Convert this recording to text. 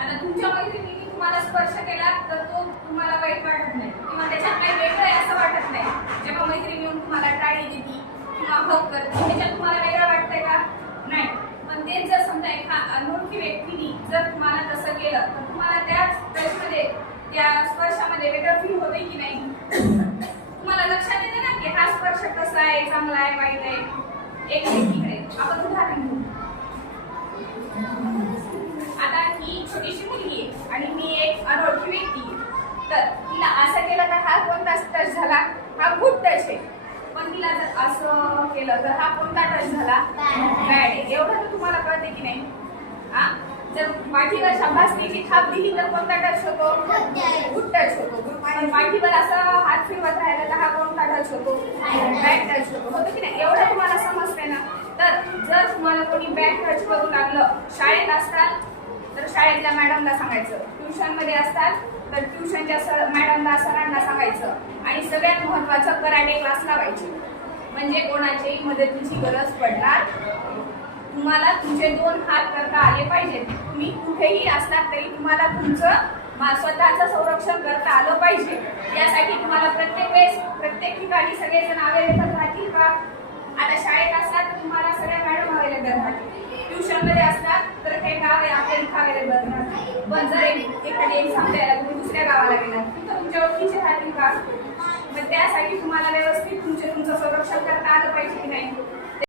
आता तुमच्या मैत्रिणीने तुम्हाला स्पर्श केला तर तो तुम्हाला वाईट वाटत नाही किंवा त्याच्यात काही वेगळं आहे असं वाटत नाही. जेव्हा मैत्रिणी येऊन तुम्हाला टाळी देते किंवा हक करते त्याच्यात तुम्हाला वेगळं वाटतंय का? नाही. पण तेच जर समजा एका अनोळखी व्यक्तीने जर तुम्हाला तसं केलं तर तुम्हाला त्याच वेळेमध्ये त्या स्पर्शामध्ये वेगळं फील होते की नाही? तुम्हाला लक्षात येते ना की हा स्पर्श कसा आहे, चांगला आहे, वाईट आहे. एक व्यक्तीकडे आपण उदाहरण घेऊ. आता ही छोटीशी मुलगी आहे आणि मी एक अनोळखी व्यक्ती आहे. तर तिला असं केलं तर हा कोणता टच झाला? हा गुड टच आहे. पण तिला जर असं केलं तर हा कोणता टच झाला? बॅड आहे. एवढं तर तुम्हाला कळते की नाही? हा, जर पाठीवर शाबासकीची थाप दिली तर कोणता टच होतो? गुड टच होतो. पण पाठीवर असं हात फिरवत राहिला तर हा कोणता टच होतो? बॅड टच होतो. होतं की नाही? एवढं तुम्हाला समजते ना? तर जर तुम्हाला कोणी बॅड टच करू लागलं, शाळेत असताल तर शाळेतल्या मॅडमला सांगायचं, ट्युशन मध्ये असतात तर ट्युशनच्या मॅडमला, सरांना सांगायचं. आणि सगळ्यात महत्त्वाचं कराटे क्लास लावायचे, म्हणजे कोणाच्याही मदतीची गरज पडणार. तुम्हाला तुमचे 2 हात करता आले पाहिजेत. तुम्ही कुठेही असलात तरी तुम्हाला तुमचं स्वतःचं संरक्षण करता आलं पाहिजे. यासाठी तुम्हाला प्रत्येक वेळेस प्रत्येक ठिकाणी सगळेजण अवेलेबल राहतील का? आता शाळेत असतात तर तुम्हाला सगळ्या मॅडम अवेलेबल राहतील. ट्युशन मध्ये असतात तर हे गाव आहे आपल्या इथं अवेलेबल राहतील. पण जर एखादी एक्झाम द्यायला तुम्ही दुसऱ्या गावाला गेलात तिथं तुमच्या ओळखीचे राहतील का? मग त्यासाठी तुम्हाला व्यवस्थित तुमचं संरक्षण करता आलं पाहिजे की नाही?